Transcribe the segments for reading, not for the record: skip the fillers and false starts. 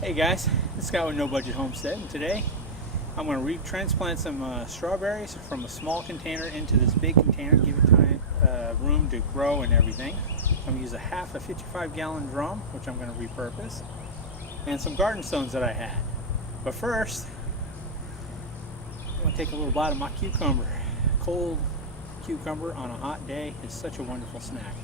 Hey guys, this is Scott with No Budget Homestead, and today I'm going to retransplant some strawberries from a small container into this big container, give it time, room to grow and everything. I'm going to use a 55-gallon drum, which I'm going to repurpose, and some garden stones that I had. But first, I'm going to take a little bite of my cucumber. Cold cucumber on a hot day is such a wonderful snack.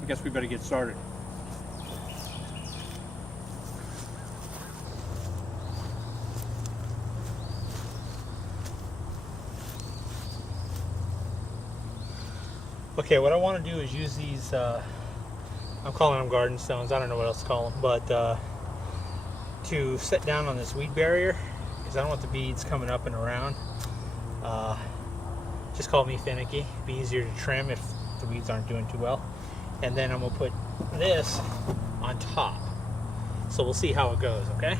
I guess we better get started. Okay, what I want to do is use these, I'm calling them garden stones, I don't know what else to call them, but to set down on this weed barrier, because I don't want the beads coming up and around. Just call me finicky. It'd be easier to trim if the weeds aren't doing too well. And then I'm going to put this on top. So we'll see how it goes, okay?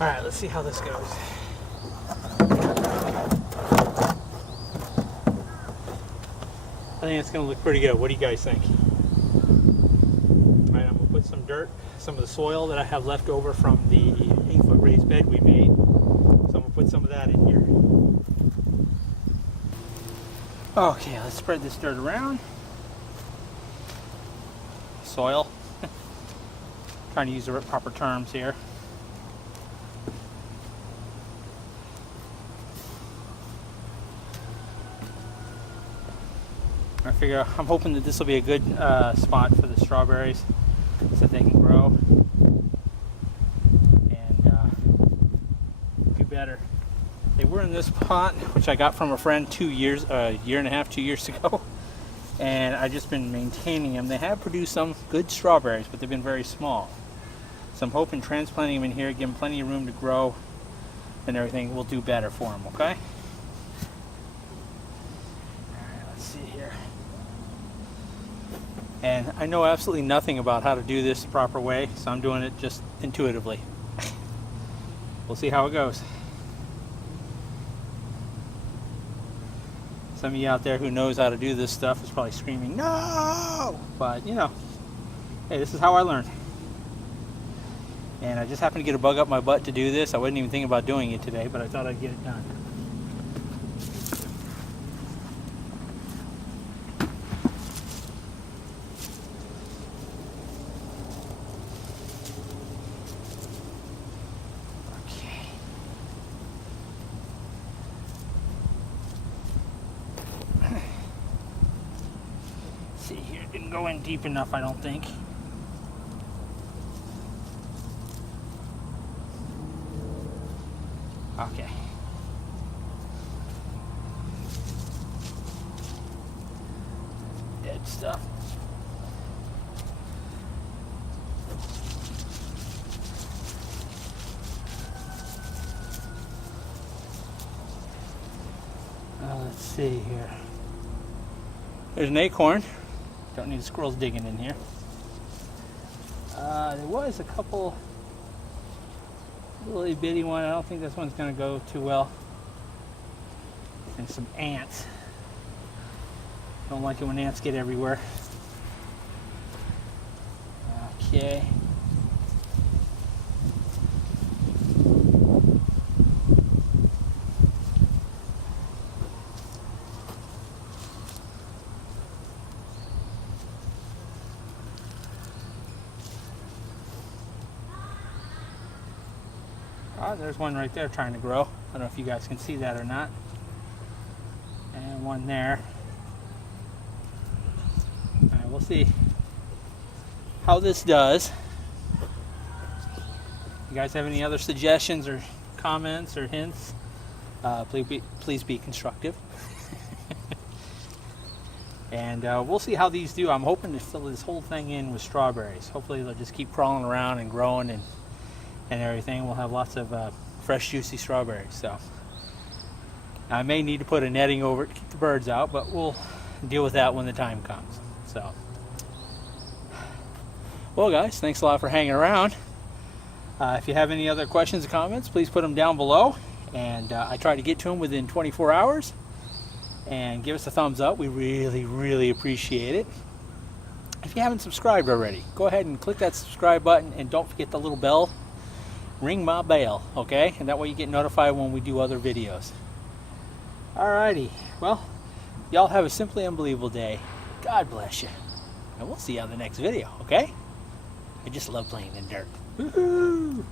All right, let's see how this goes. I think it's gonna look pretty good. What do you guys think? All right, I'm gonna put some dirt, some of the soil that I have left over from the 8-foot raised bed we made. So I'm gonna put some of that in here. Okay, let's spread this dirt around. Soil. Trying to use the proper terms here. I'm hoping that this will be a good spot for the strawberries so that they can grow and do better. They were in this pot, which I got from a friend 2 years, year and a half, 2 years ago, and I've just been maintaining them. They have produced some good strawberries, but they've been very small. So I'm hoping transplanting them in here, give them plenty of room to grow and everything, will do better for them, okay? And I know absolutely nothing about how to do this the proper way, so I'm doing it just intuitively. We'll see how it goes. Some of you out there who knows how to do this stuff is probably screaming, no! But, you know, hey, this is how I learned. And I just happened to get a bug up my butt to do this. I wasn't even thinking about doing it today, but I thought I'd get it done. See here, it didn't go in deep enough, I don't think. Okay. Dead stuff. Let's see here. There's an acorn. Don't need squirrels digging in here. There was a couple little bitty one. I don't think this one's going to go too well. And some ants. Don't like it when ants get everywhere. Okay. Oh, there's one right there trying to grow. I don't know if you guys can see that or not. And one there. All right, we'll see how this does. You guys have any other suggestions or comments or hints? Please be constructive. And we'll see how these do. I'm hoping to fill this whole thing in with strawberries. Hopefully they'll just keep crawling around and growing and everything. We'll have lots of fresh, juicy strawberries. So I may need to put a netting over it to keep the birds out, but we'll deal with that when the time comes. So, well, guys, thanks a lot for hanging around. If you have any other questions or comments, please put them down below, and I try to get to them within 24 hours. And give us a thumbs up. We really appreciate it. If you haven't subscribed already, go ahead and click that subscribe button, and don't forget the little bell. Ring my bell, okay? And that way you get notified when we do other videos. Alrighty, well, y'all have a simply unbelievable day. God bless you. And we'll see you on the next video, okay? I just love playing in dirt. Woohoo!